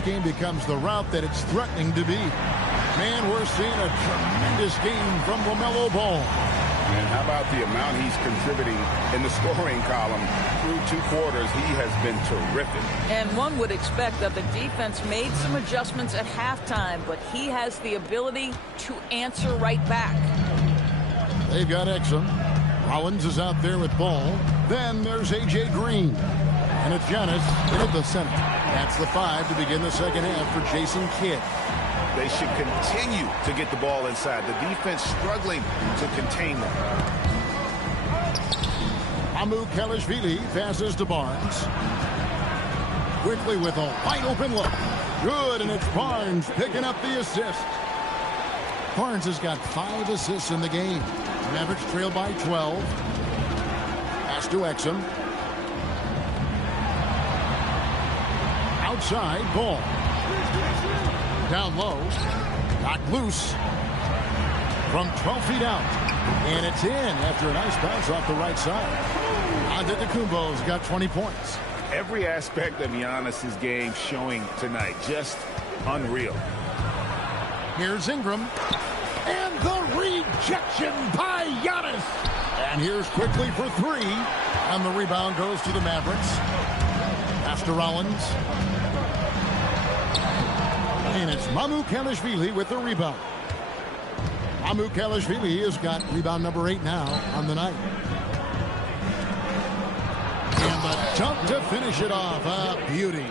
this game becomes the route that it's threatening to be. Man, we're seeing a tremendous game from LaMelo Ball. And how about the amount he's contributing in the scoring column through 2 quarters? He has been terrific. And one would expect that the defense made some adjustments at halftime, but he has the ability to answer right back. They've got Exum. Rollins is out there with Ball. Then there's A.J. Green. And it's Giannis in the center. That's the 5 to begin the second half for Jason Kidd. They should continue to get the ball inside. The defense struggling to contain them. Kelishvili passes to Barnes. Quickly with a wide open look. Good, and it's Barnes picking up the assist. Barnes has got 5 assists in the game. Mavericks trail by 12. Pass to Exum. Outside, Ball. Down low. Got loose. From 12 feet out. And it's in after a nice bounce off the right side. Antetokounmpo's got 20 points. Every aspect of Giannis's game showing tonight. Just unreal. Here's Ingram. And the rejection by Giannis. And here's quickly for 3. And the rebound goes to the Mavericks. Pass to Rollins. And it's Kelishvili with the rebound. Kelishvili has got rebound number 8 now on the night. And the dunk to finish it off. A beauty.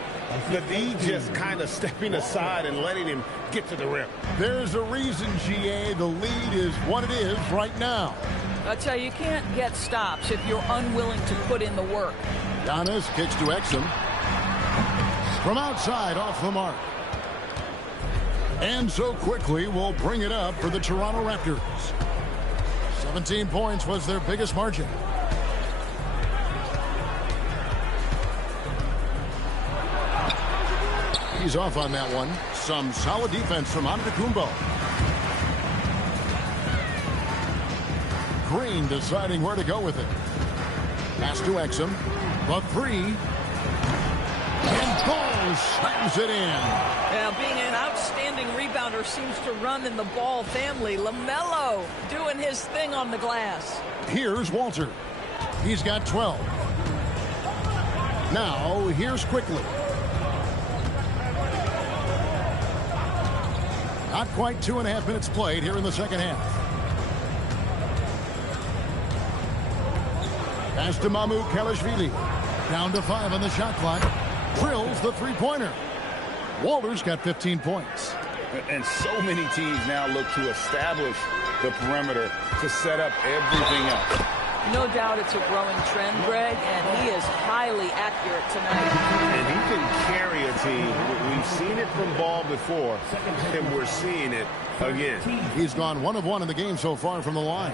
The D just kind of stepping aside and letting him get to the rim. There's a reason, GA. The lead is what it is right now. I tell you, you can't get stops if you're unwilling to put in the work. Giannis kicks to Exum. From outside, off the mark. And so quickly, we'll bring it up for the Toronto Raptors. 17 points was their biggest margin. He's off on that one. Some solid defense from Antetokounmpo. Green deciding where to go with it. Pass to Exum. The 3. And Ball slams it in. Now, being an outstanding rebounder seems to run in the Ball family. LaMelo doing his thing on the glass. Here's Walter. He's got 12. Now, here's Quickly. Not quite 2.5 minutes played here in the second half. Pass to Kelishvili. Down to 5 on the shot clock. Drills the 3-pointer. Walter's got 15 points. And so many teams now look to establish the perimeter to set up everything else. No doubt it's a growing trend, Greg, and he is highly accurate tonight. And he can carry a team. We've seen it from Ball before, and we're seeing it again. He's gone 1 of 1 in the game so far from the line.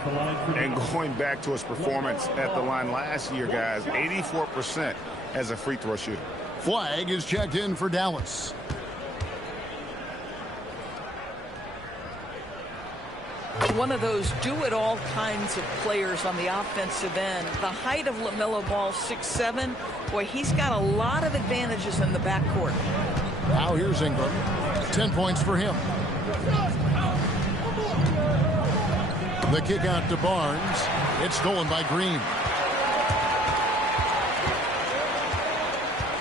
And going back to his performance at the line last year, guys, 84% as a free throw shooter. Flag is checked in for Dallas. One of those do-it-all kinds of players on the offensive end. The height of LaMelo Ball, 6'7". Boy, he's got a lot of advantages in the backcourt. Now here's Ingram. 10 points for him. The kick out to Barnes. It's stolen by Green.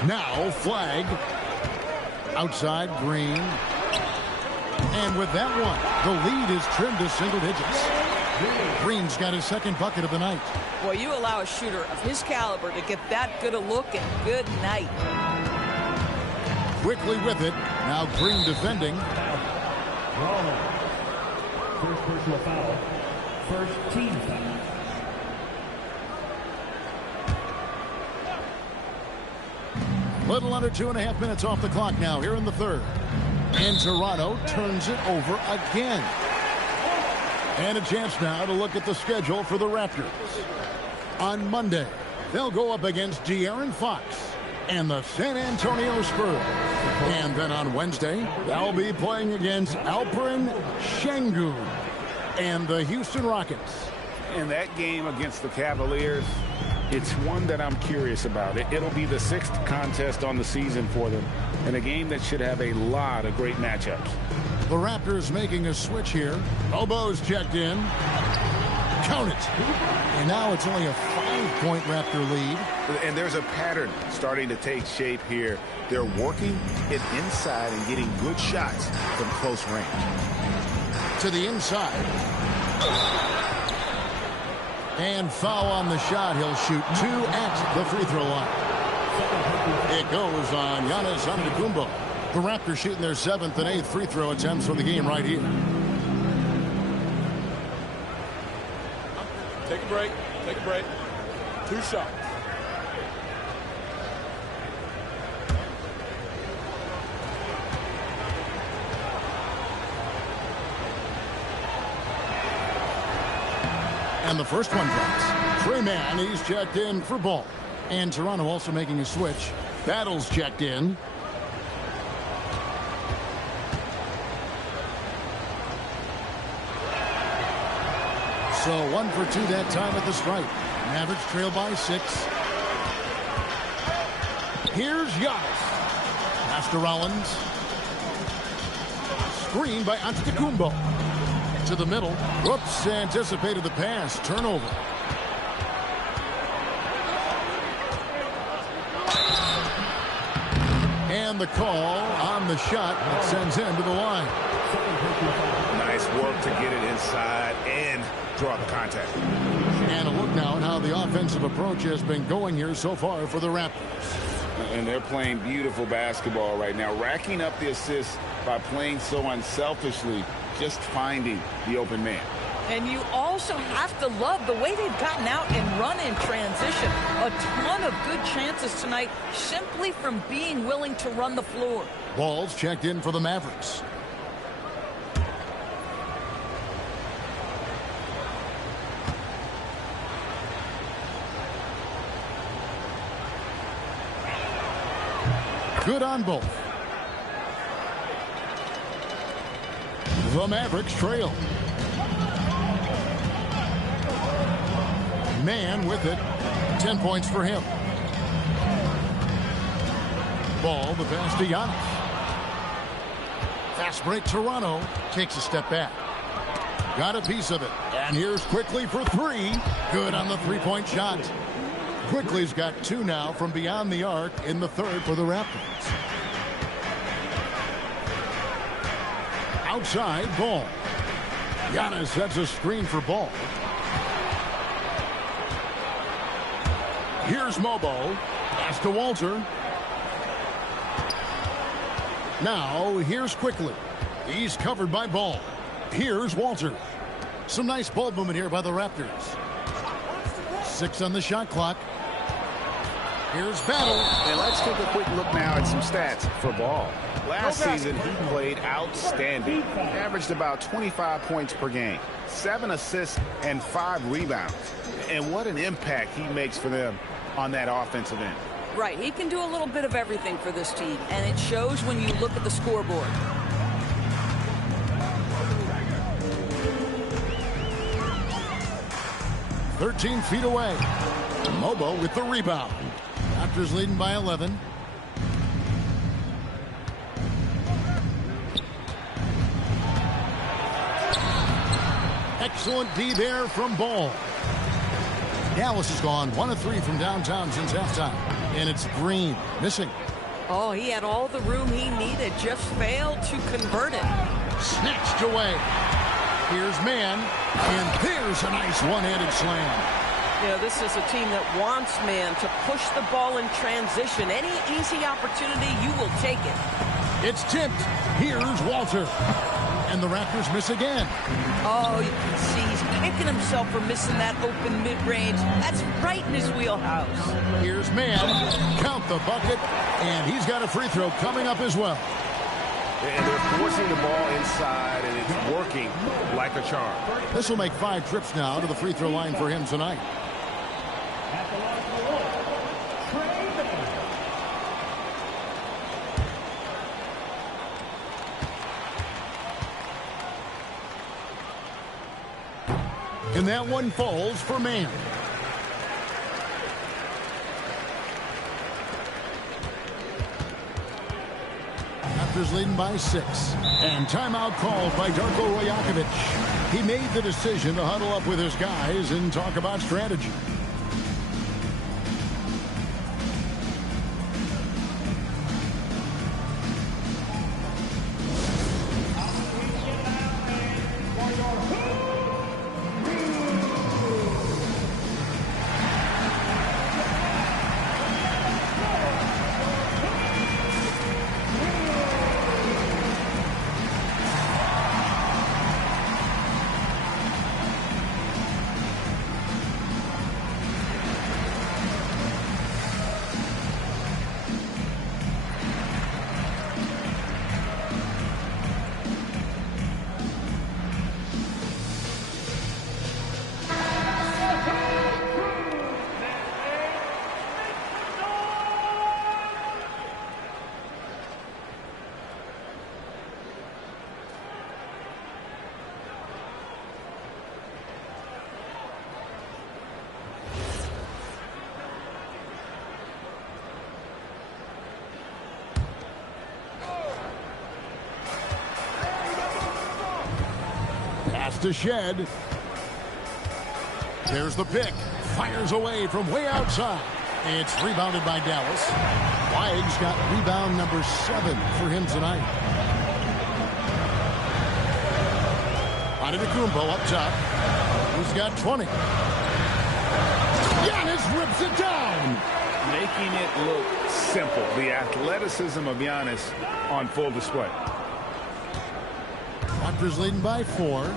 Now Flag. Outside Green. And with that one, the lead is trimmed to single digits. Green's got his second bucket of the night. Boy, you allow a shooter of his caliber to get that good a look, and good night. Quickly with it. Now Green defending. First personal foul. First team foul. Little under 2.5 minutes off the clock now here in the third. And Toronto turns it over again. And a chance now to look at the schedule for the Raptors. On Monday, they'll go up against De'Aaron Fox and the San Antonio Spurs. And then on Wednesday, they'll be playing against Alperen Şengün and the Houston Rockets. And that game against the Cavaliers, it's one that I'm curious about. It'll be the 6th contest on the season for them. in a game that should have a lot of great matchups. The Raptors making a switch here. Bobo's checked in. Count it. And now it's only a 5-point Raptor lead. And there's a pattern starting to take shape here. They're working it inside and getting good shots from close range. To the inside. And foul on the shot. He'll shoot 2 at the free throw line. It goes on Giannis Antetokounmpo. The Raptors shooting their 7th and 8th free throw attempts for the game right here. Take a break. Take a break. 2 shots. And the first one drops. Trey Mann, he's checked in for Ball. And Toronto also making a switch. Battles checked in. So 1 for 2 that time at the stripe. Mavericks trail by 6. Here's Giannis. Pass to Rollins. Screen by Antetokounmpo. To the middle. Whoops, anticipated the pass. Turnover. And the call on the shot that sends him to the line. Nice work to get it inside and draw the contact. And a look now at how the offensive approach has been going here so far for the Raptors. And they're playing beautiful basketball right now, racking up the assists by playing so unselfishly, just finding the open man. And you also have to love the way they've gotten out and run in transition. A ton of good chances tonight simply from being willing to run the floor. Ball's checked in for the Mavericks. Good on both. The Mavericks trail. Man with it. 10 points for him. Ball, the pass to Giannis. Fast break, Toronto takes a step back. Got a piece of it. And here's Quickly for 3. Good on the 3-point shot. Quickly's got 2 now from beyond the arc in the 3rd for the Raptors. Outside, Ball. Giannis sets a screen for Ball. Here's Mobo. Pass to Walter. Now, here's Quickly. He's covered by Ball. Here's Walter. Some nice ball movement here by the Raptors. 6 on the shot clock. Here's Battle. And let's take a quick look now at some stats for Ball. Last season, he played outstanding. Averaged about 25 points per game, 7 assists, and 5 rebounds. And what an impact he makes for them on that offensive end. Right, he can do a little bit of everything for this team, and it shows when you look at the scoreboard. "13 feet away. Mobo with the rebound. Raptors leading by 11. Excellent D there from Ball. Dallas has gone 1 of 3 from downtown since halftime. And it's Green missing. Oh, he had all the room he needed, just failed to convert it. Snatched away. Here's Man, and there's a nice one-handed slam. You know, this is a team that wants Man to push the ball in transition. Any easy opportunity, you will take it. It's tipped. Here's Walter. And the Raptors miss again. Oh, you can see he's kicking himself for missing that open mid-range. That's right in his wheelhouse. Here's Man. Count the bucket. And he's got a free throw coming up as well. And they're forcing the ball inside, and it's working like a charm. This will make 5 trips now to the free throw line for him tonight. At the line for one, Trey Mann. And that one falls for Man. Raptors leading by 6. And timeout called by Darko Rajakovic. He made the decision to huddle up with his guys and talk about strategy. To Shed. There's the pick. Fires away from way outside. It's rebounded by Dallas. Weig's got rebound number 7 for him tonight. Antetokounmpo up top. He's got 20. Giannis rips it down. Making it look simple. The athleticism of Giannis on full display. Raptors leading by 4.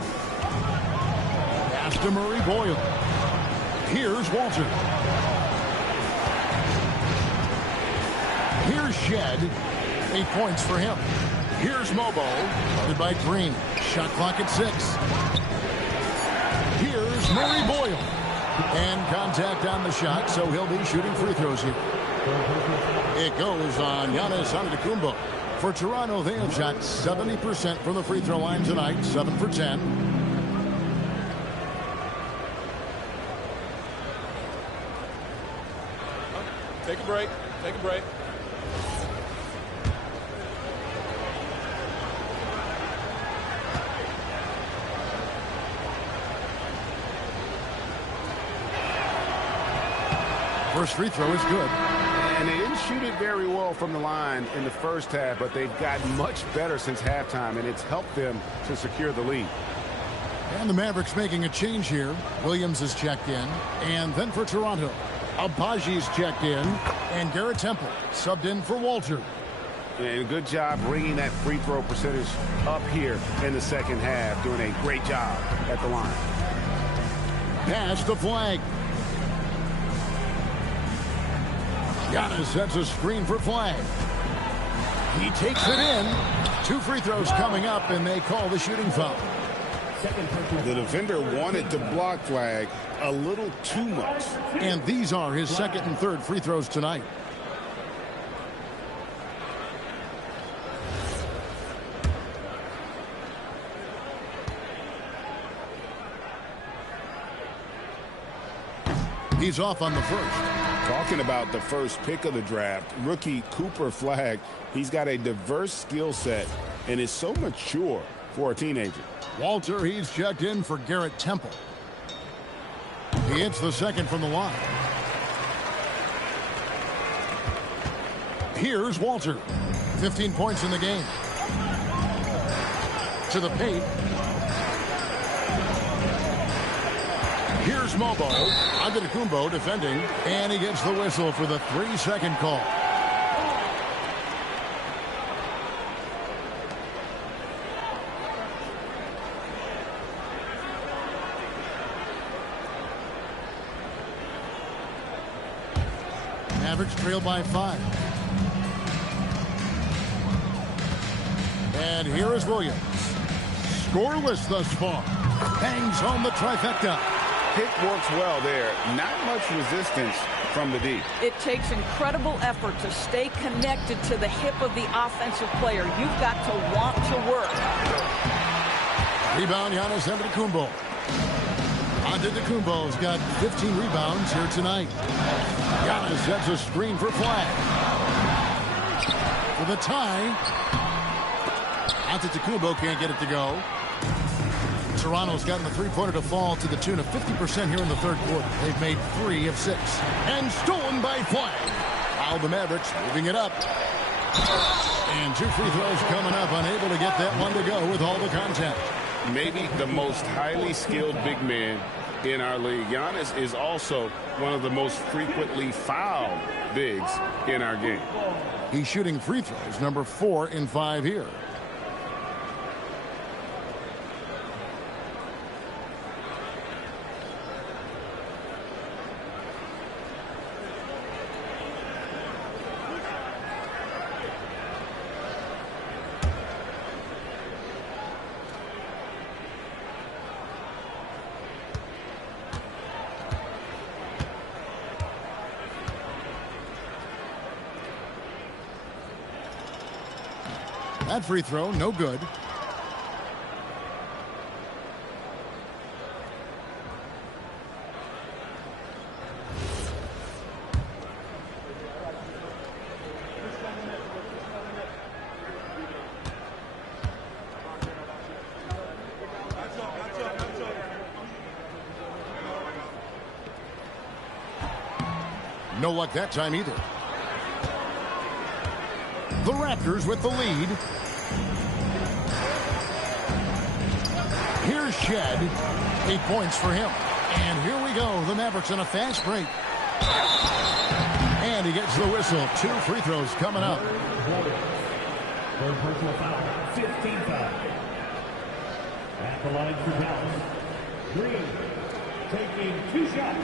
Pass to Murray Boyle. Here's Walter. Here's Shed. 8 points for him. Here's Mobo. Guarded by Green. Shot clock at 6. Here's Murray Boyle. And contact on the shot, so he'll be shooting free throws here. It goes on Giannis Antetokounmpo. For Toronto, they have shot 70% from the free throw line tonight. 7 for 10. Take a break. Take a break. First free throw is good. And they didn't shoot it very well from the line in the first half, but they've gotten much better since halftime, and it's helped them to secure the lead. And the Mavericks making a change here. Williams is checked in. And then for Toronto, Abaji's checked in. And Garrett Temple subbed in for Walter. And a good job bringing that free throw percentage up here in the second half. Doing a great job at the line. Pass the flag. Giannis sets a screen for Flag. He takes it in. 2 free throws coming up, and they call the shooting foul. The defender wanted to block Flag a little too much. And these are his second and third free throws tonight. He's off on the first. Talking about the first pick of the draft, rookie Cooper Flag, he's got a diverse skill set and is so mature for a teenager. Walter, he's checked in for Garrett Temple. He hits the second from the line. Here's Walter. 15 points in the game. To the paint. Here's Mobo. Antetokounmpo defending. And he gets the whistle for the 3-second call. Mavericks trail by 5. And here is Williams. Scoreless thus far. Hangs home the trifecta. Pick works well there. Not much resistance from the D. It takes incredible effort to stay connected to the hip of the offensive player. You've got to want to work. Rebound, Giannis Antetokounmpo. Antetokounmpo's got 15 rebounds here tonight. Giannis sets a screen for Flag. For the tie. Antetokounmpo can't get it to go. Toronto's gotten the three-pointer to fall to the tune of 50% here in the third quarter. They've made 3 of 6. And stolen by Flag. Now the Mavericks moving it up. And 2 free throws coming up. Unable to get that one to go with all the contact. Maybe the most highly skilled big man in our league. Giannis is also one of the most frequently fouled bigs in our game. He's shooting free throws, number 4 in 5 here. That free throw, no good. No luck that time either. The Raptors with the lead. Here's Shed. 8 points for him. And here we go. The Mavericks on a fast break. And he gets the whistle. 2 free throws coming up. Third personal foul. 15 foul. At the line for Dallas. Green taking 2 shots.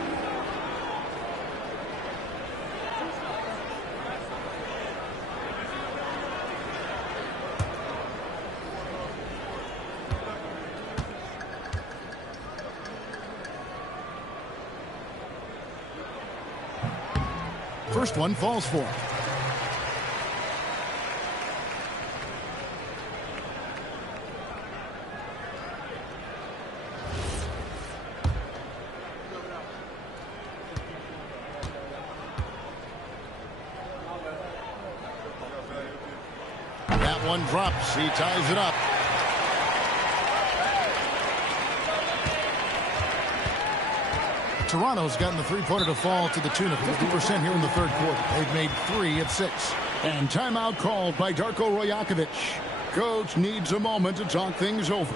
First one falls for. That one drops. He ties it up. Toronto's gotten the three-pointer to fall to the tune of 50% here in the third quarter. They've made 3 of 6. And timeout called by Darko Rajakovic. Coach needs a moment to talk things over.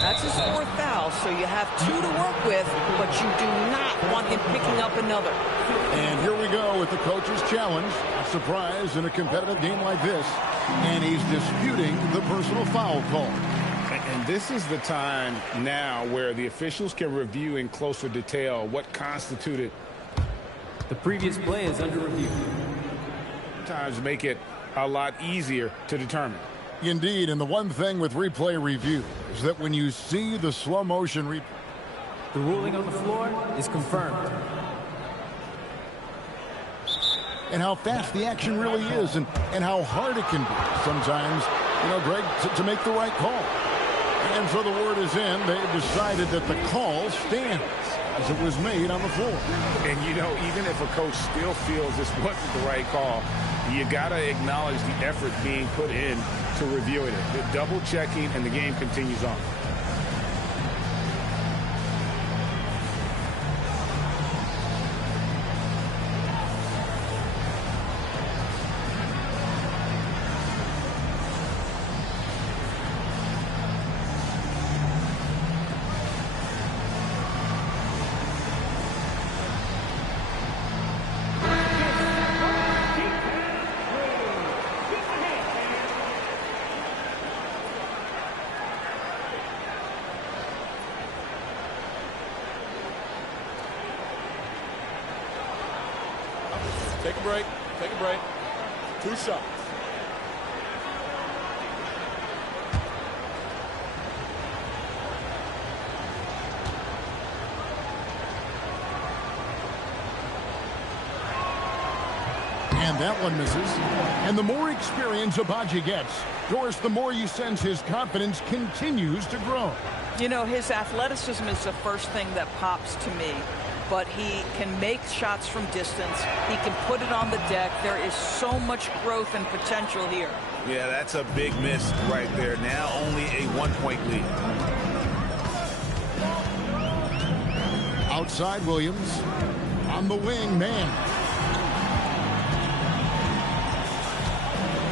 That's his 4th foul, so you have 2 to work with, but you do not want him picking up another. And here we go with the coach's challenge. A surprise in a competitive game like this. And he's disputing the personal foul call. And this is the time now where the officials can review in closer detail what constituted. The previous play is under review. Sometimes make it a lot easier to determine. Indeed, and the one thing with replay review is that when you see the slow motion the ruling on the floor is confirmed. And how fast the action really is and how hard it can be sometimes, Greg, to make the right call. And so the word is in. They've decided that the call stands as it was made on the floor. And, even if a coach still feels this wasn't the right call, you got to acknowledge the effort being put in to reviewing it. The double checking, and the game continues on. Take a break. Take a break. 2 shots. And that one misses. And the more experience Abaji gets, Doris, the more you sense his confidence continues to grow. His athleticism is the first thing that pops to me. But he can make shots from distance. He can put it on the deck. There is so much growth and potential here. Yeah, that's a big miss right there. Now only a 1-point lead. Outside Williams. On the wing, man.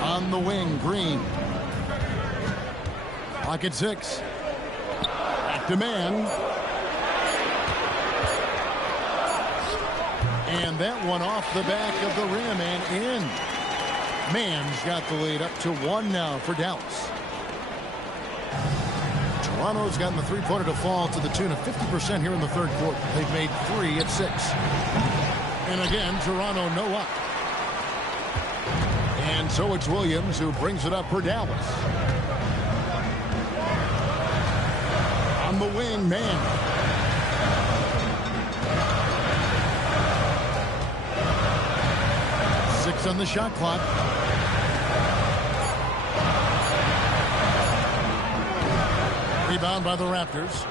On the wing, Green. Pocket 6. Back to man. And that one off the back of the rim and in. Mann's got the lead up to 1 now for Dallas. Toronto's gotten the three-pointer to fall to the tune of 50% here in the third quarter. They've made 3 at 6. And again, Toronto no up. And so it's Williams who brings it up for Dallas. On the wing, man. 6 on the shot clock. Rebound by the Raptors.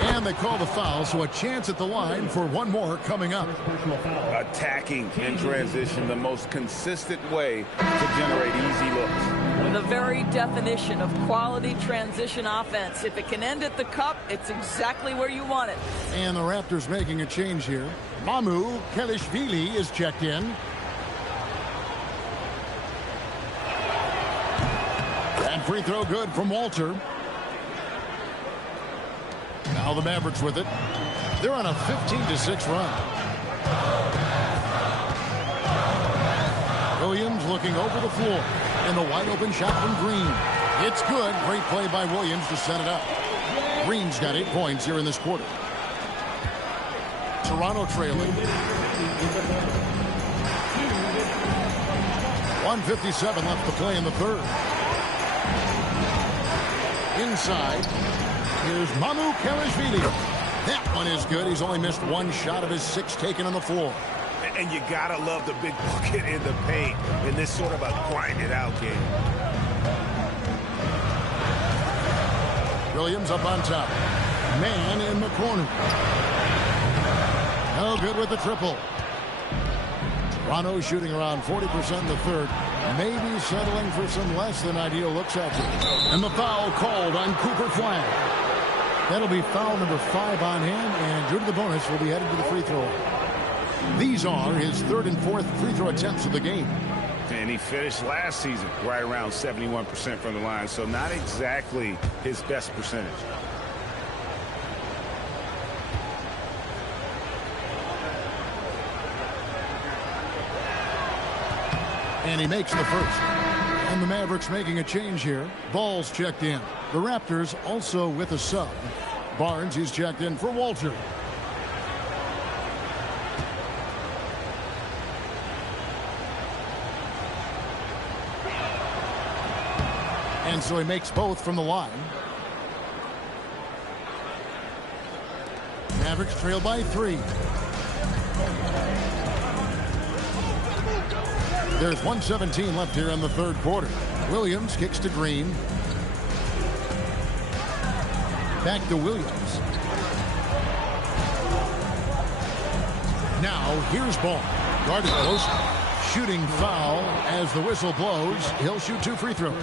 And they call the foul, so a chance at the line for one more coming up. Attacking in transition, the most consistent way to generate easy looks. The very definition of quality transition offense. If it can end at the cup, it's exactly where you want it. And the Raptors making a change here. Mamu Kelishvili is checked in. And free throw good from Walter. Now the Mavericks with it. They're on a 15-6 run. Williams looking over the floor. And the wide open shot from Green. It's good. Great play by Williams to set it up. Green's got 8 points here in this quarter. Toronto trailing. 1:57 left to play in the third. Inside. Here's Mamu Kelishvili. That one is good. He's only missed 1 shot of his 6 taken on the floor. And you gotta love the big bucket in the paint in this sort of a grinded-out game. Williams up on top. Man in the corner. No good with the triple. Toronto shooting around 40% in the third. Maybe settling for some less than ideal looks at you. And the foul called on Cooper Flag. That'll be foul number 5 on him, and due to the bonus, will be headed to the free throw. These are his 3rd and 4th free throw attempts of the game. And he finished last season right around 71% from the line, so not exactly his best percentage. And he makes the first. And the Mavericks making a change here. Ball's checked in. The Raptors also with a sub. Barnes, he's checked in for Walter. And so he makes both from the line. Mavericks trail by 3. There's 1:17 left here in the third quarter. Williams kicks to Green. Back to Williams. Now here's Ball. Guarded close. Shooting foul as the whistle blows. He'll shoot 2 free throws.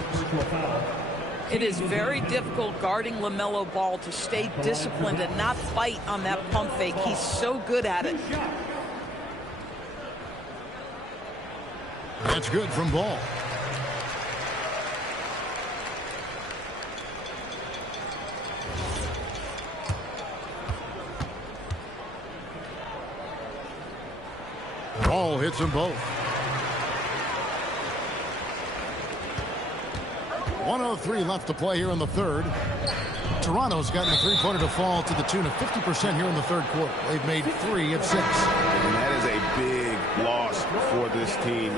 It is very difficult guarding LaMelo Ball to stay disciplined and not fight on that pump fake. He's so good at it. That's good from Ball. Ball hits them both. 1:03 left to play here in the third. Toronto's gotten the three-pointer to fall to the tune of 50% here in the third quarter. They've made 3 of 6. And that is a big loss for this team.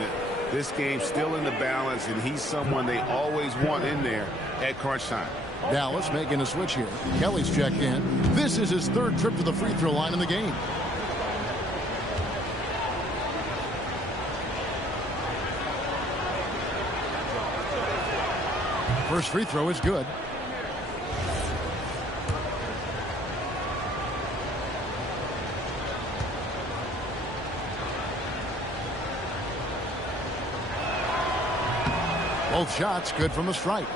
This game's still in the balance, and he's someone they always want in there at crunch time. Dallas making a switch here. Kelly's checked in. This is his 3rd trip to the free throw line in the game. First free throw is good. Both shots good from the stripe.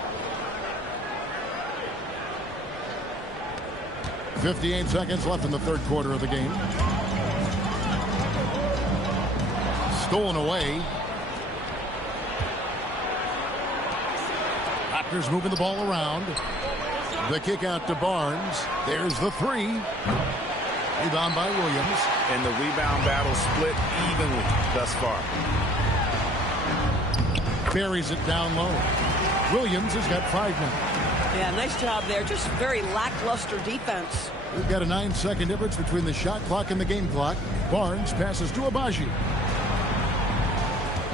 58 seconds left in the third quarter of the game. Stolen away. Raptors moving the ball around. The kick out to Barnes. There's the 3. Rebound by Williams. And the rebound battle split evenly thus far. Buries it down low. Williams has got 5 now. Yeah, nice job there. Just very lackluster defense. We've got a 9-second difference between the shot clock and the game clock. Barnes passes to Abaji.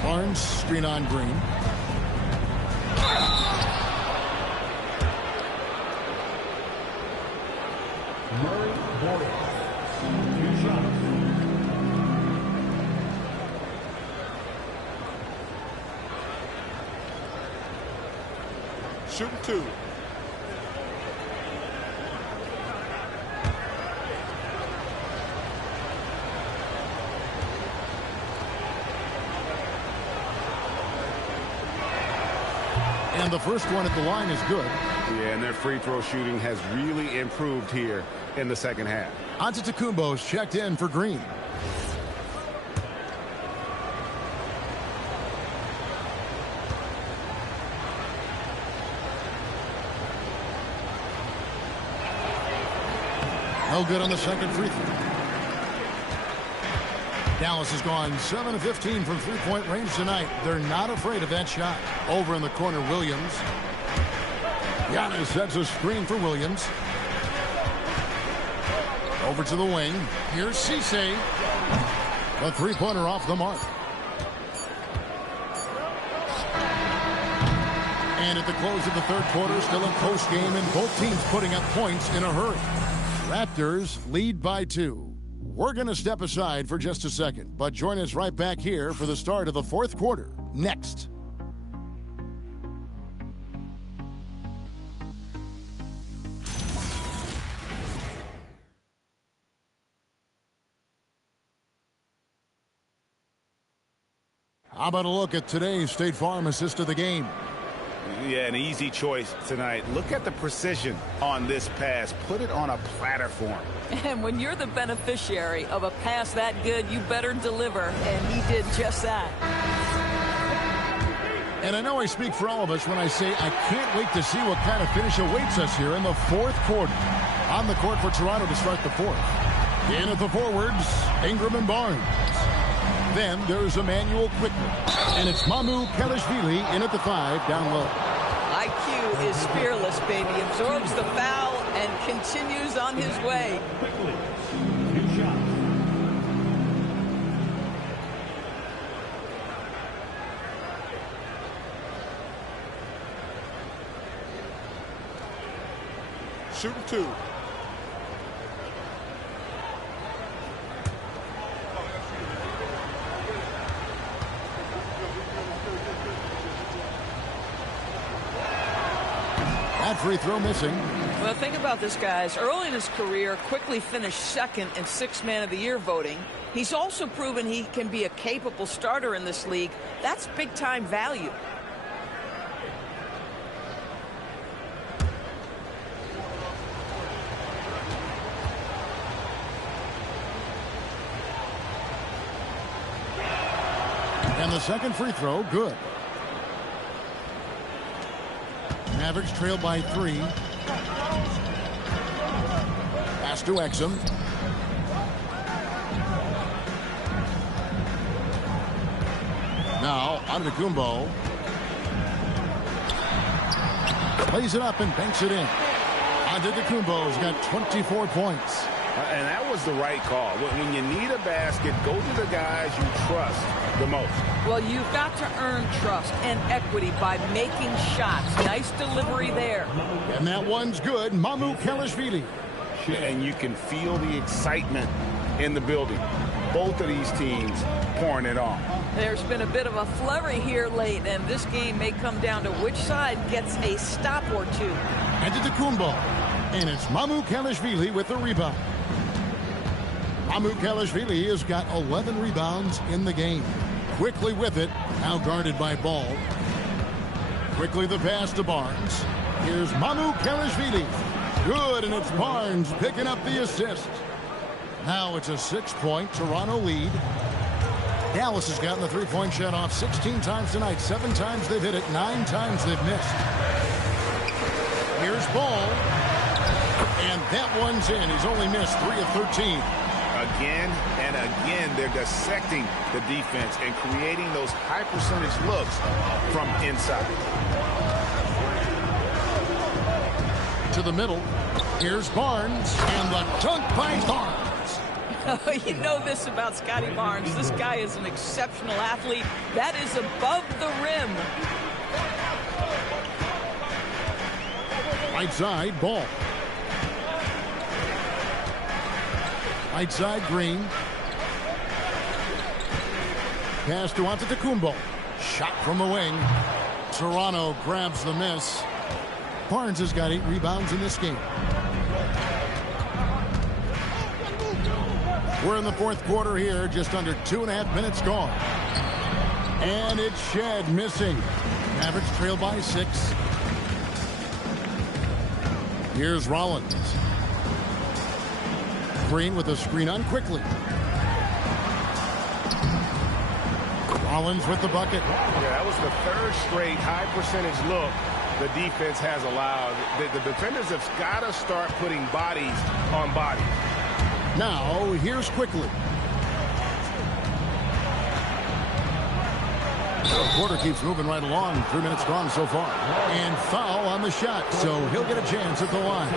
Barnes screen on Green. Murray Boyd. 2 shots. Shooting 2. And the first one at the line is good. Yeah, and their free throw shooting has really improved here in the second half. Antetokounmpo's checked in for Green. No good on the second free throw. Dallas has gone 7 of 15 from three-point range tonight. They're not afraid of that shot. Over in the corner, Williams. Giannis sets a screen for Williams. Over to the wing. Here's Cisse. A three-pointer off the mark. And at the close of the third quarter, still in post game, and both teams putting up points in a hurry. Raptors lead by 2. We're going to step aside for just a second, but join us right back here for the start of the fourth quarter next. How about a look at today's State Farm assist of the game? Yeah, an easy choice tonight. Look at the precision on this pass. Put it on a platter form. And when you're the beneficiary of a pass that good, you better deliver. And he did just that. And I know I speak for all of us when I say I can't wait to see what kind of finish awaits us here in the fourth quarter. On the court for Toronto to start the fourth. In at the forwards, Ingram and Barnes. Then there's Emmanuel Quickly. And it's Mamu Kelishvili in at the 5 down low. IQ is fearless, baby. Absorbs the foul and continues on his way. Quickly. 2 shots. Shooting 2. That free throw missing. Well, think about this, guys. Early in his career, quickly finished second in 6th Man of the Year voting. He's also proven he can be a capable starter in this league. That's big-time value. And the second free throw, good. Mavericks trail by 3. Pass to Exum. Now, Antetokounmpo. Plays it up and banks it in. Antetokounmpo's got 24 points. And that was the right call. When you need a basket, go to the guys you trust the most. Well, you've got to earn trust and equity by making shots. Nice delivery there. And that one's good. Mamoukelashvili. And you can feel the excitement in the building. Both of these teams pouring it on. There's been a bit of a flurry here late, and this game may come down to which side gets a stop or two. Antetokounmpo. And it's Mamoukelashvili with the rebound. Mamoukelashvili has got 11 rebounds in the game. Quickly with it, now guarded by Ball. Quickly the pass to Barnes. Here's Mamoukelashvili. Good, and it's Barnes picking up the assist. Now it's a 6-point Toronto lead. Dallas has gotten the three-point shot off 16 times tonight. 7 times they've hit it, 9 times they've missed. Here's Ball. And that one's in. He's only missed 3 of 13. Again and again, they're dissecting the defense and creating those high percentage looks from inside. To the middle. Here's Barnes. And the dunk by Barnes. You know this about Scotty Barnes. This guy is an exceptional athlete. That is above the rim. Right side, Ball. Right side, Green. Pass to Antetokounmpo. Shot from the wing. Toronto grabs the miss. Barnes has got 8 rebounds in this game. We're in the 4th quarter here, just under 2.5 minutes gone. And it's Shed missing. Mavericks trail by 6. Here's Rollins. Green with a screen on quickly. Rollins with the bucket. Yeah, that was the 3rd straight high percentage look the defense has allowed. The defenders have got to start putting bodies on bodies. Now, here's quickly. The quarter keeps moving right along. 3 minutes gone so far. And foul on the shot, so he'll get a chance at the line.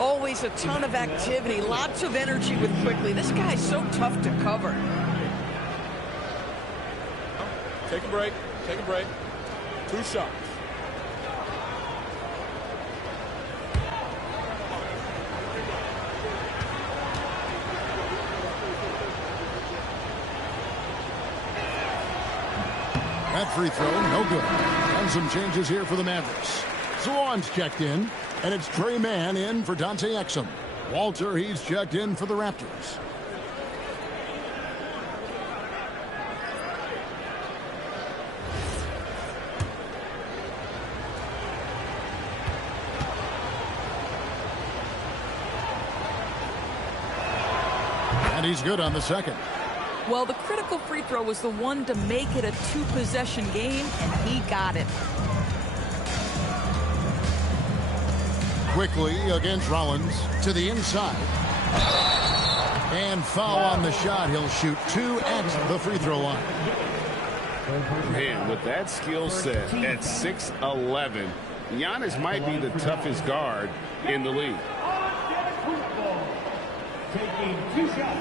Always a ton of activity, lots of energy with Quickly. This guy's so tough to cover. Take a break. Take a break. 2 shots. That free throw, no good. And some changes here for the Mavericks. Swan's checked in, and it's Trey Mann in for Dante Exum. Walter, he's checked in for the Raptors. And he's good on the second. Well, the critical free throw was the one to make it a 2-possession game, and he got it. Quickly against Rollins to the inside. And foul on the shot. He'll shoot 2 at the free throw line. Man, with that skill set at 6'11", Giannis might be the toughest guard in the league. Taking 2 shots.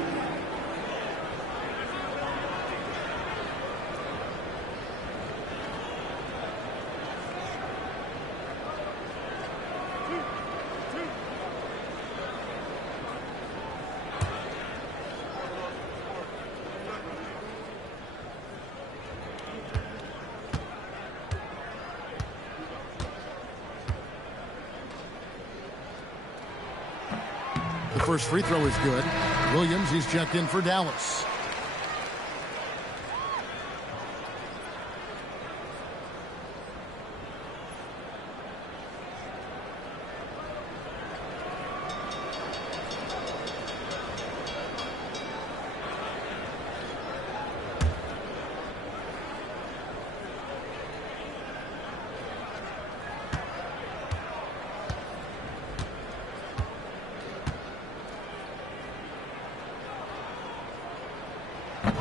first free throw is good. Williams, he's checked in for Dallas.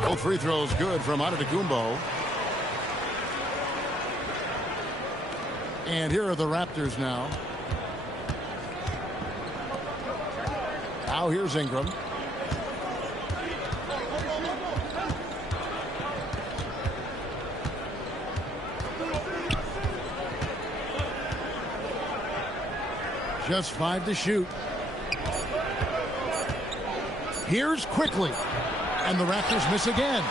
Both free throws good from Antetokounmpo. And here are the Raptors now. Now here's Ingram. Just 5 to shoot. Here's quickly. And the Raptors miss again.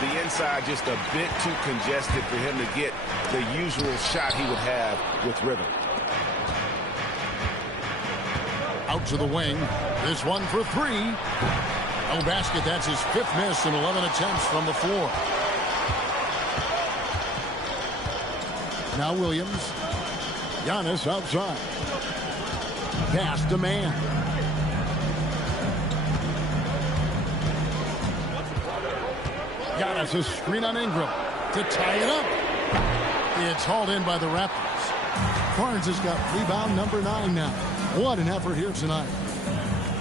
The inside just a bit too congested for him to get the usual shot he would have with rhythm. Out to the wing. This one for 3. No basket. That's his 5th miss in 11 attempts from the floor. Now Williams. Giannis outside. Pass to man. Giannis, a screen on Ingram to tie it up. It's hauled in by the Raptors. Barnes has got rebound number 9 now. What an effort here tonight.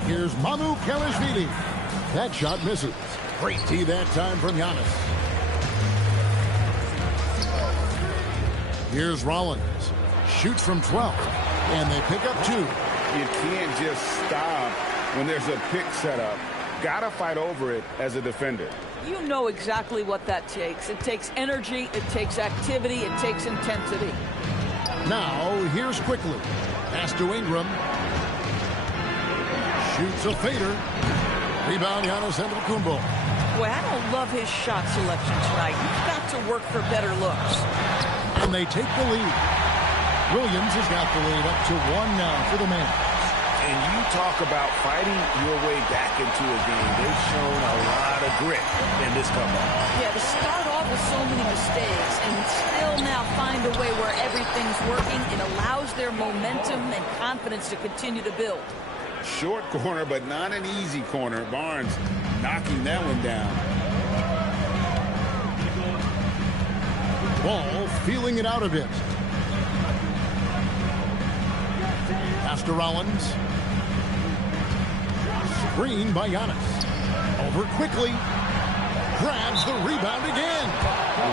Here's Mamu Kelishvili. That shot misses. Great tee that time from Giannis. Here's Rollins. Shoots from 12. And they pick up 2. You can't just stop when there's a pick set up. Gotta fight over it as a defender. You know exactly what that takes. It takes energy, it takes activity, it takes intensity. Now, here's quickly. Pass to Ingram. Shoots a fader. Rebound, Giannis Antetokounmpo. Boy, I don't love his shot selection tonight. You've got to work for better looks. And they take the lead. Williams has got the lead up to 1 now for the Mavs. And you talk about fighting your way back into a game. They've shown a lot of grit in this comeback. Yeah, to start off with so many mistakes and still now find a way where everything's working, it allows their momentum and confidence to continue to build. Short corner, but not an easy corner. Barnes knocking that one down. Ball feeling it out a bit. Pass to Rollins. Screen by Giannis. Over quickly. Grabs the rebound again.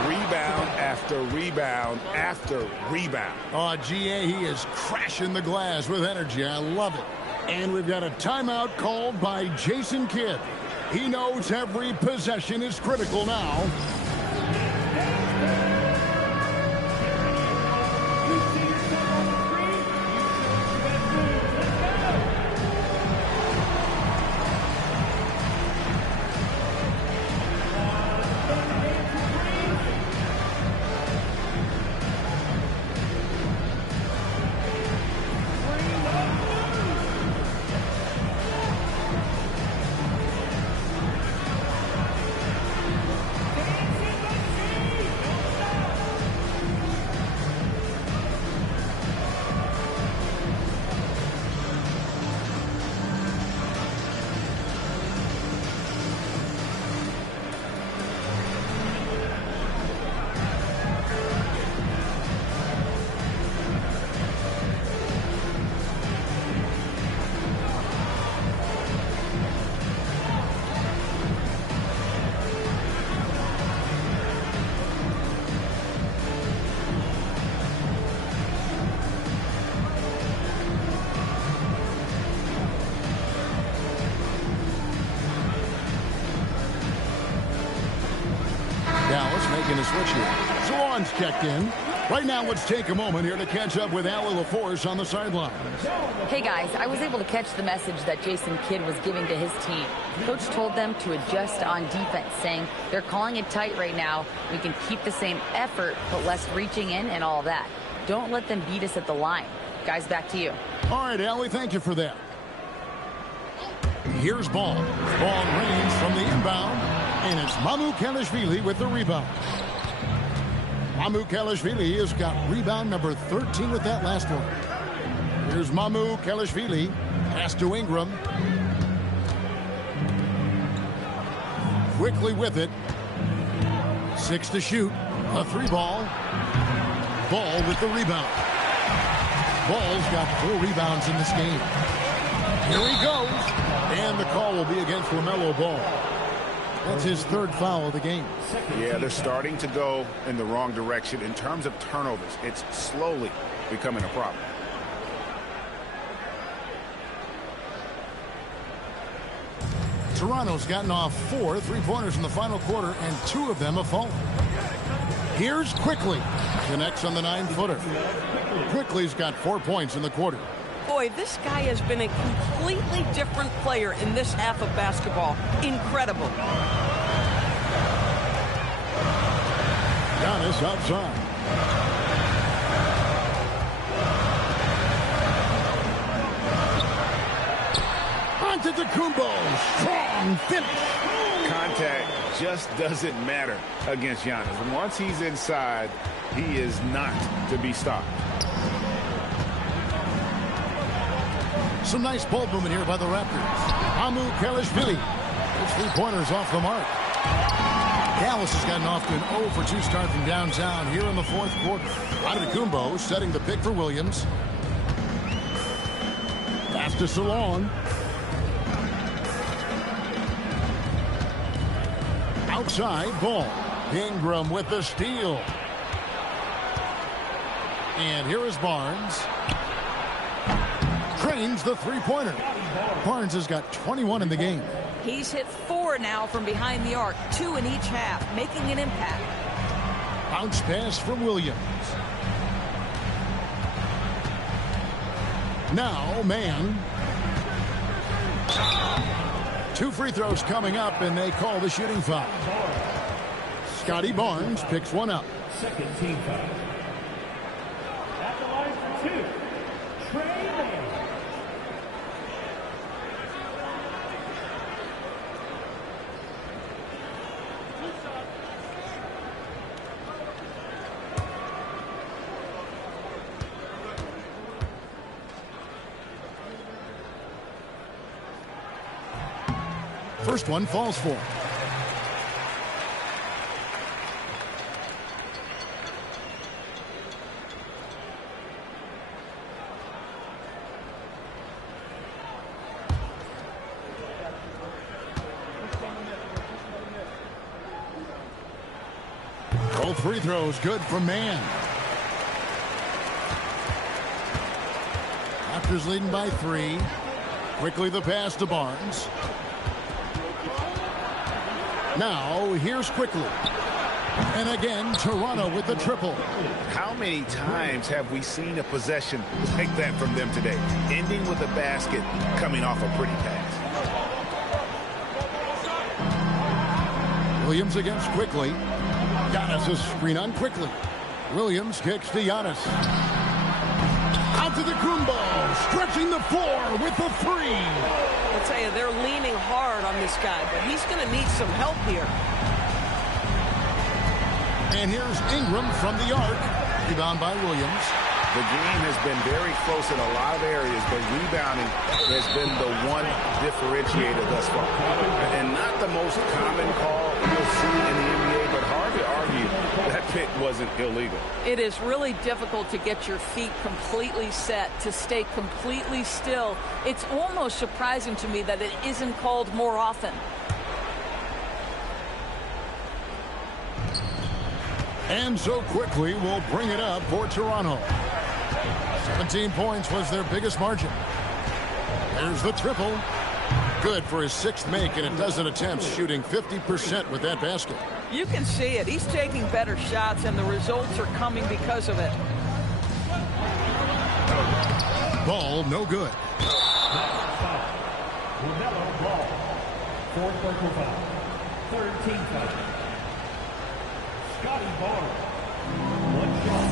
Rebound after rebound after rebound. Oh, GA, he is crashing the glass with energy. I love it. And we've got a timeout called by Jason Kidd. He knows every possession is critical now. Dallas making a switch here. Zawan's checked in. Right now, let's take a moment here to catch up with Allie LaForce on the sidelines. Hey, guys, I was able to catch the message that Jason Kidd was giving to his team. Coach told them to adjust on defense, saying they're calling it tight right now. We can keep the same effort, but less reaching in and all that. Don't let them beat us at the line. Guys, back to you. All right, Allie, thank you for that. Here's ball. Ball range from the inbound. And it's Mamukelashvili with the rebound. Mamukelashvili has got rebound number 13 with that last one. Here's Mamukelashvili. Pass to Ingram. Quickly with it. 6 to shoot. A 3-ball. Ball with the rebound. Ball's got 4 rebounds in this game. Here he goes. And the call will be against LaMelo Ball. That's his 3rd foul of the game. Yeah, they're starting to go in the wrong direction in terms of turnovers. It's slowly becoming a problem. Toronto's gotten off 4 3-pointers in the final quarter, and 2 of them have fallen. Here's Quickly. Connects on the 9-footer. Quickly's got 4 points in the quarter. Boy, this guy has been a completely different player in this half of basketball. Incredible. Giannis outside. Antetokounmpo. Strong finish. Contact just doesn't matter against Giannis. And once he's inside, he is not to be stopped. Some nice ball movement here by the Raptors. Mamukelashvili. His 3-pointers off the mark. Dallas has gotten off to an 0 for 2 start from downtown here in the 4th quarter. Antetokounmpo setting the pick for Williams. Pass to Salon. Outside ball. Ingram with the steal. And here is Barnes. Trains the 3-pointer. Barnes has got 21 in the game. He's hit 4 now from behind the arc, 2 in each half, making an impact. Bounce pass from Williams. Now, man. 2 free throws coming up, and they call the shooting foul. Scotty Barnes picks one up. Second team foul. At the line for 2. Trey Mann. First one falls for. Both free throws good from Mann. Raptors leading by 3. Quickly the pass to Barnes. Now, here's Quickly. And again, Toronto with the triple. How many times have we seen a possession like that from them today? Ending with a basket, coming off a pretty pass. Williams against Quickly. Giannis a screen on Quickly. Williams kicks to Giannis. Out to the Kumbo, stretching the floor with the 3. I'll tell you, they're leaning hard on this guy, but he's going to need some help here. And here's Ingram from the arc. Rebound by Williams. The game has been very close in a lot of areas, but rebounding has been the one differentiator thus far. And not the most common call you'll see in the NBA, but hard to argue that pick wasn't illegal. It is really difficult to get your feet completely set, to stay completely still. It's almost surprising to me that it isn't called more often. And so Quickly will bring it up for Toronto. 17 points was their biggest margin. There's the triple. Good for his 6th make in a dozen attempts, shooting 50% with that basket. You can see it. He's taking better shots, and the results are coming because of it. Ball no good. LaMelo Ball. 4th personal foul. 3rd team foul. Scotty Barnes. 1 shot.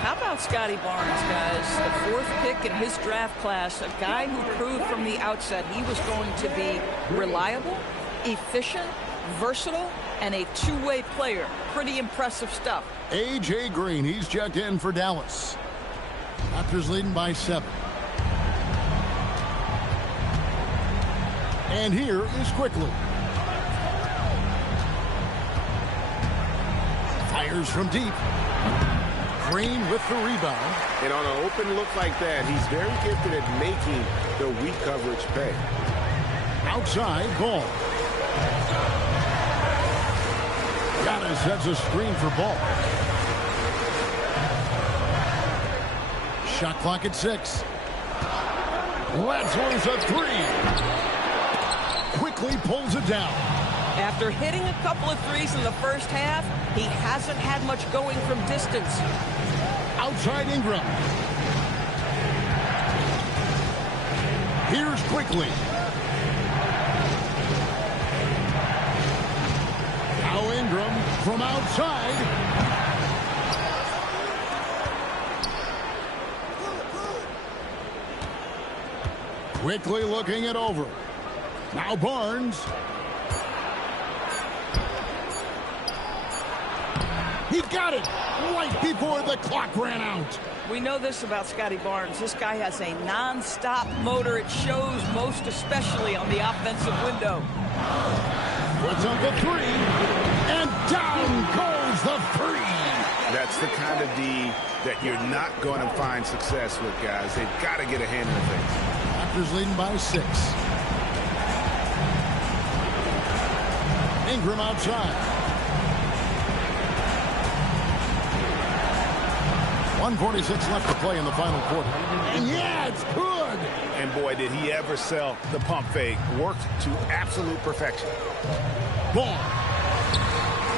How about about Scotty Barnes, guys? The 4th pick in his draft class, a guy who proved from the outset he was going to be reliable, efficient, versatile, and a two-way player. Pretty impressive stuff. A.J. Green, he's checked in for Dallas. Raptors leading by 7. And here is Quickly. Fires from deep. Green with the rebound. And on an open look like that, he's very gifted at making the weak coverage pay. Outside, Ball. Giannis sets a screen for Ball. Shot clock at 6. Let's lose a 3. Quickly pulls it down. After hitting a couple of threes in the first half, he hasn't had much going from distance. Outside Ingram. Here's Quickly. Now Ingram from outside. Quickly looking it over. Now Barnes. He got it right before the clock ran out. We know this about Scotty Barnes. This guy has a non-stop motor. It shows most especially on the offensive window. Puts up a 3, and down goes the 3. That's the kind of D that you're not going to find success with, guys. They've got to get a hand in the face. Raptors leading by 6. Ingram outside. 1:46 left to play in the final quarter. And yeah, it's good. And boy, did he ever sell the pump fake. Worked to absolute perfection. Ball.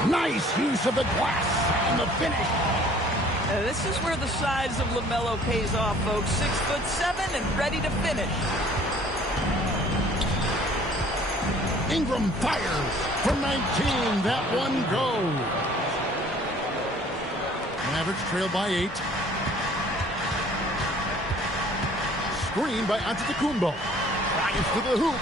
Nice use of the glass and the finish. This is where the size of LaMelo pays off, folks. 6'7" and ready to finish. Ingram fires from 19. That one goes. Mavericks trail by 8. Screen by Antetokounmpo. Drives to the hoop.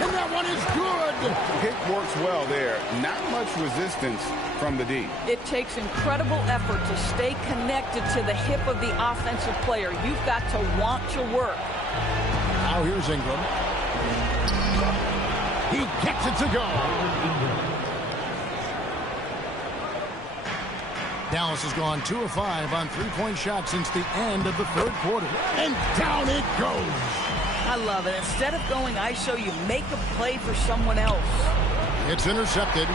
And that one is good. Pick works well there. Not much resistance from the D. It takes incredible effort to stay connected to the hip of the offensive player. You've got to want to work. Now here's Ingram. He gets it to go. Dallas has gone 2 of 5 on three-point shots since the end of the third quarter. And down it goes. I love it. Instead of going ISO, you make a play for someone else. It's intercepted.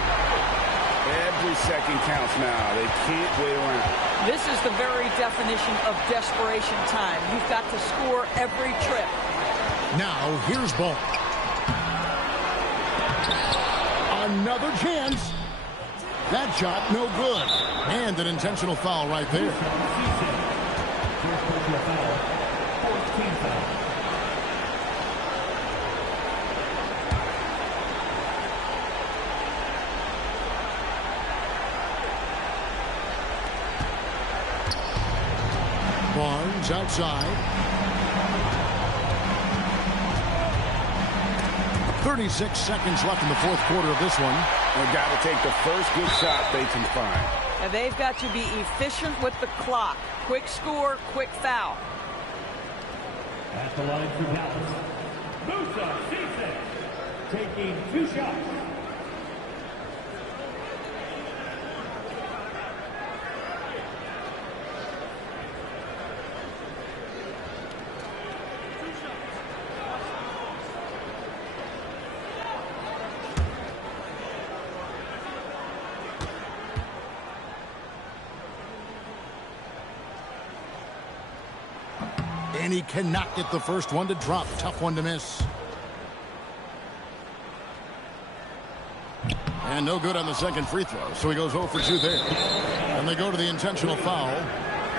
Every second counts now. They can't wait around. This is the very definition of desperation time. You've got to score every trip. Now here's Ball. Another chance. That shot no good. And an intentional foul right there. Barnes outside. 36 seconds left in the fourth quarter of this one. They've got to take the first good shot they can find. And they've got to be efficient with the clock. Quick score, quick foul. At the line for Dallas, Musa Cisse, taking 2 shots. And he cannot get the first one to drop. Tough one to miss. And no good on the second free throw. So he goes 0 for 2 there. And they go to the intentional foul.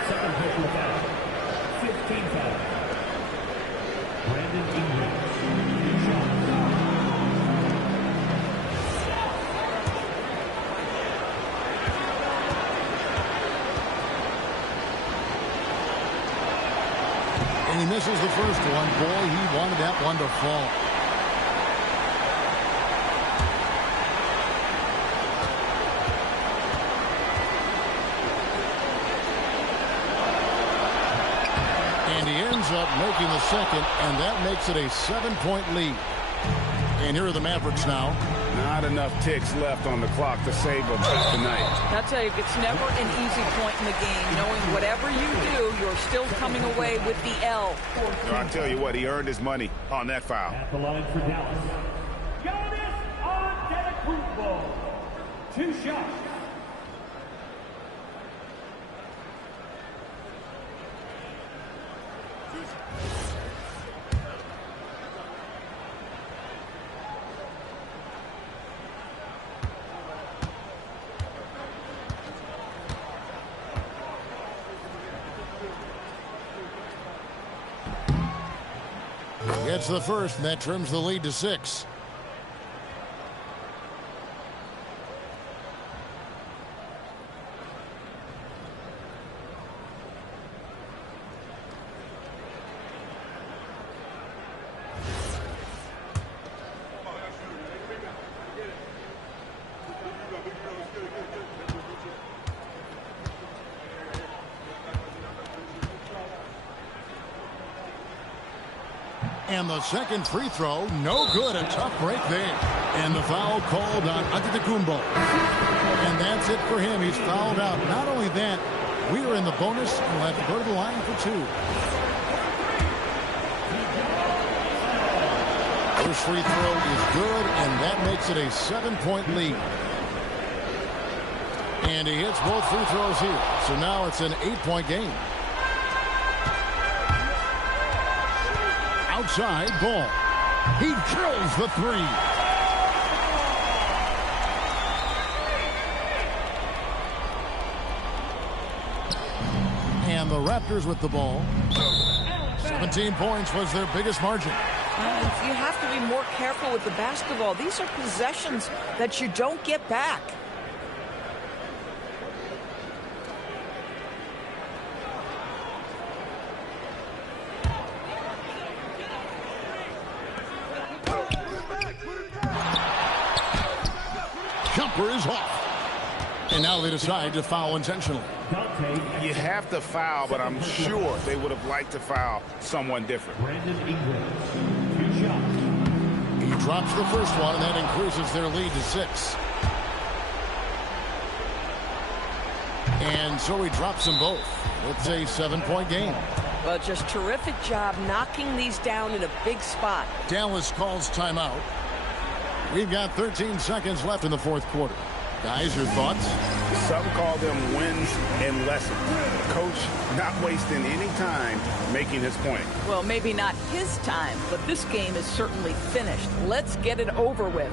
Second personal foul. 15 foul. Brandon Ingram. And he misses the first one. Boy, he wanted that one to fall. And he ends up making the second, and that makes it a 7-point lead. And here are the Mavericks now. Not enough ticks left on the clock to save them tonight. I'll tell you, it's never an easy point in the game, knowing whatever you do, you're still coming away with the L. I'll tell you what, he earned his money on that foul. At the line for Dallas, Giannis Antetokounmpo. 2 shots. Gets the first, and that trims the lead to 6. And the second free throw, no good. A tough break there. And the foul called on Antetokounmpo. And that's it for him. He's fouled out. Not only that, we are in the bonus and we'll have to go to the line for 2. First free throw is good, and that makes it a 7-point lead. And he hits both free throws here. So now it's an 8-point game. Outside ball. He drills the 3. And the Raptors with the ball. 17 points was their biggest margin. You have to be more careful with the basketball. These are possessions that you don't get back. Jumper is off. And now they decide to foul intentionally. You have to foul, but I'm sure they would have liked to foul someone different. He drops the first one, and that increases their lead to 6. And so he drops them both. It's a 7-point game. Well, just terrific job knocking these down in a big spot. Dallas calls timeout. We've got 13 seconds left in the fourth quarter. Guys, your thoughts? Some call them wins and lessons. Coach not wasting any time making his point. Well, maybe not his time, but this game is certainly finished. Let's get it over with.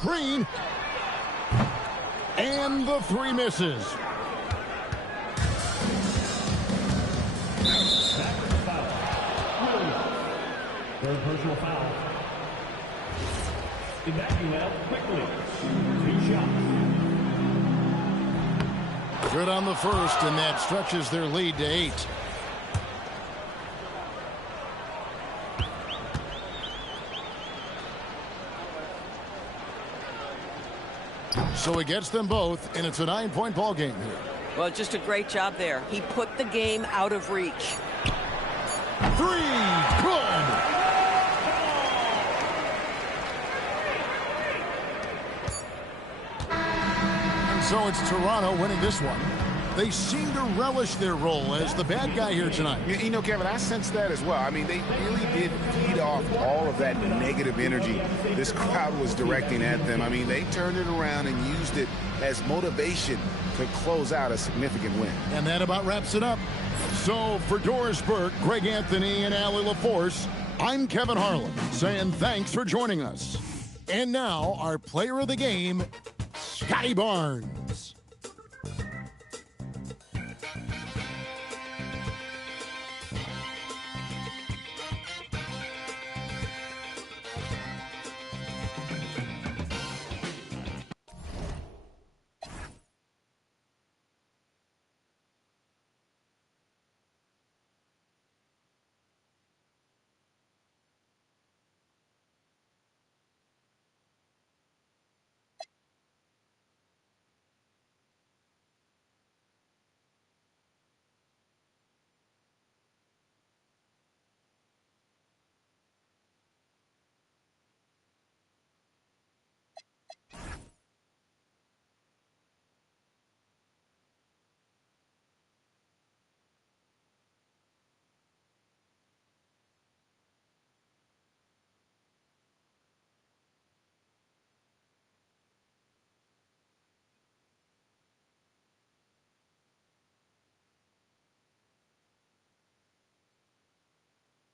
Green. And the 3 misses. Third personal foul. Emmanuel quickly. 2 shots. Good on the first, and that stretches their lead to 8. So he gets them both, and it's a 9-point ball game here. Well, just a great job there. He put the game out of reach. 3, good. And so it's Toronto winning this one. They seem to relish their role as the bad guy here tonight. You know, Kevin, I sense that as well. I mean, they really did feed off all of that negative energy this crowd was directing at them. I mean, they turned it around and used it as motivation to close out a significant win. And that about wraps it up. So for Doris Burke, Greg Anthony, and Allie LaForce, I'm Kevin Harlan saying thanks for joining us. And now our player of the game, Scotty Barnes.